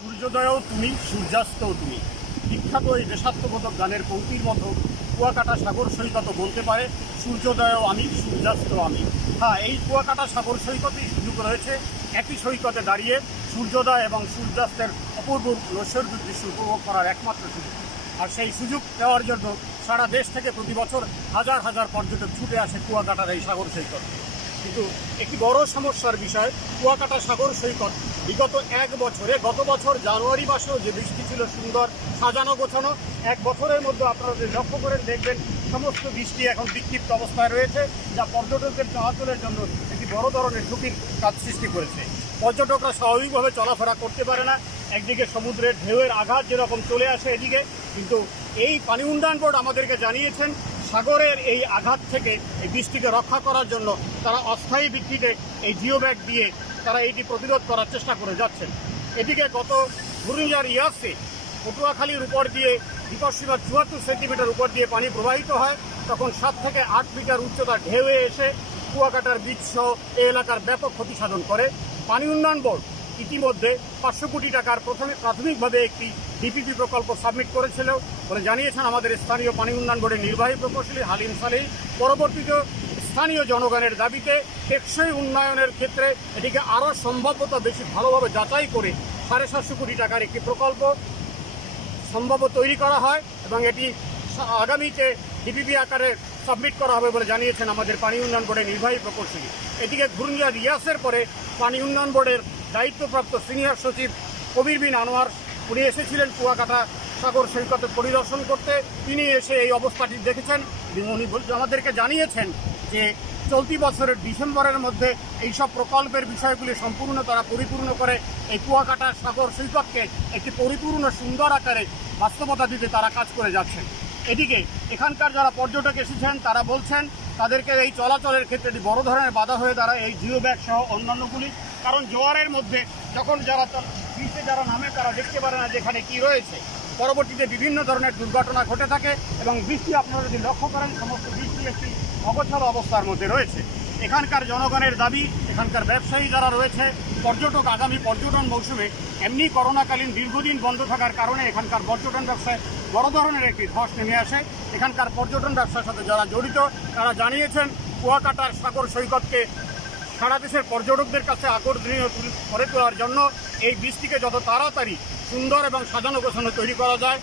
সূর্যোদয়ও তুমি, সূর্যাস্তও তুমি। বিখ্যাত এই দেশাত্মবোধক গানের পংক্তির মতো কুয়াকাটা সাগর সৈকত বলতে পারে সূর্যোদয়ও আমি, সূর্যাস্ত আমি। হ্যাঁ, এই কুয়াকাটা সাগর সৈকতেই সুযোগ রয়েছে একই সৈকতে দাঁড়িয়ে সূর্যোদয় এবং সূর্যাস্তের অপূর্ব নৈসর্গিক দৃশ্য উপভোগ করার একমাত্র সুযোগ। আর সেই সুযোগ দেওয়ার জন্য সারা দেশ থেকে প্রতি বছর হাজার হাজার পর্যটক ছুটে আসে কুয়াকাটার এই সাগর সৈকত। কিন্তু একটি বড় সমস্যার বিষয়, কুয়াকাটা সাগর সৈকত বিগত এক বছরে, গত বছর জানুয়ারি মাসেও যে বৃষ্টি ছিল সুন্দর সাজানো গোছানো, এক বছরের মধ্যে আপনারা যদি লক্ষ্য করেন দেখবেন সমস্ত বৃষ্টি এখন বিক্ষিপ্ত অবস্থায় রয়েছে, যা পর্যটকদের চলাচলের জন্য একটি বড় ধরনের ঝুঁকির কাজ সৃষ্টি করেছে। পর্যটকরা স্বাভাবিকভাবে চলাফেরা করতে পারে না, একদিকে সমুদ্রের ঢেউয়ের আঘাত যেরকম চলে আসে এদিকে, কিন্তু এই পানি উন্নয়ন বোর্ড আমাদেরকে জানিয়েছেন সাগরের এই আঘাত থেকে এই বৃষ্টিকে রক্ষা করার জন্য তারা অস্থায়ী ভিত্তিতে এই জিও ব্যাগ দিয়ে তারা এইটি প্রতিরোধ করার চেষ্টা করে যাচ্ছেন। এদিকে গত ঘূর্ণিঝড় ইয়াসে পটুয়াখালীর উপর দিয়ে বিপদসীমার ৭৪ সেন্টিমিটার উপর দিয়ে পানি প্রবাহিত হয়, তখন ৭ থেকে ৮ মিটার উচ্চতার ঢেউয়ে এসে কুয়াকাটার বীচ সহ এই এলাকার ব্যাপক ক্ষতি সাধন করে। পানি উন্নয়ন বোর্ড ইতিমধ্যে ৫০০ কোটি টাকার প্রাথমিকভাবে একটি ডিপিপি প্রকল্প সাবমিট করেছিল বলে জানিয়েছেন আমাদের স্থানীয় পানি উন্নয়ন বোর্ডের নির্বাহী প্রকৌশলী হালিম সালেহ। পরবর্তীতে স্থানীয় জনগণের দাবিতে টেকসই উন্নয়নের ক্ষেত্রে এটিকে আরও সম্ভাব্যতা বেশি ভালোভাবে যাচাই করে ৭৫০ কোটি টাকার একটি প্রকল্প সম্ভাব্য তৈরি করা হয় এবং এটি আগামীতে ডিপিপি আকারে সাবমিট করা হবে বলে জানিয়েছেন আমাদের পানি উন্নয়ন বোর্ডের নির্বাহী প্রকৌশলী। এদিকে ঘূর্ণিঝড় ইয়াসের পরে পানি উন্নয়ন বোর্ডের দায়িত্বপ্রাপ্ত সিনিয়র সচিব কবির বিন আনোয়ার উনি এসেছিলেন কুয়াকাটা সাগর সৈকতে পরিদর্শন করতে। তিনি এসে এই অবস্থাটি দেখেছেন এবং উনি আমাদেরকে জানিয়েছেন যে চলতি বছরের ডিসেম্বরের মধ্যে এইসব প্রকল্পের বিষয়গুলি সম্পূর্ণ তারা পরিপূর্ণ করে এই কুয়াকাটা সাগর সৈকতকে একটি পরিপূর্ণ সুন্দর আকারে বাস্তবতা দিতে তারা কাজ করে যাচ্ছেন। এদিকে এখানকার যারা পর্যটক এসেছেন তারা বলছেন তাদেরকে এই চলাচলের ক্ষেত্রে একটি বড় ধরনের বাধা হয়ে দাঁড়ায় এই জিও ব্যাগ সহ অন্যান্যগুলি, কারণ জোয়ারের মধ্যে যখন যারা বিচে যারা নামে তারা দেখতে পারে না যেখানে কি রয়েছে। পরবর্তীতে বিভিন্ন ধরনের দুর্ঘটনা ঘটে থাকে এবং বৃষ্টি আপনারা যদি লক্ষ্য করেন সমস্ত বৃষ্টি একটি অগোছালো অবস্থার মধ্যে রয়েছে। এখানকার জনগণের দাবি, এখানকার ব্যবসায়ী যারা রয়েছে, পর্যটক আগামী পর্যটন মৌসুমে এমনি করোনাকালীন দীর্ঘদিন বন্ধ থাকার কারণে এখানকার পর্যটন ব্যবসায় বড় ধরনের একটি ধস নেমে আসে। এখানকার পর্যটন ব্যবসার সাথে যারা জড়িত তারা জানিয়েছেন কুয়াকাটার সাগর সৈকতকে সারা দেশের পর্যটকদের কাছে আকর্ষণীয় করে তোলার জন্য এই বৃষ্টিকে যত তাড়াতাড়ি সুন্দর এবং সাজানো গোছানো তৈরি করা যায়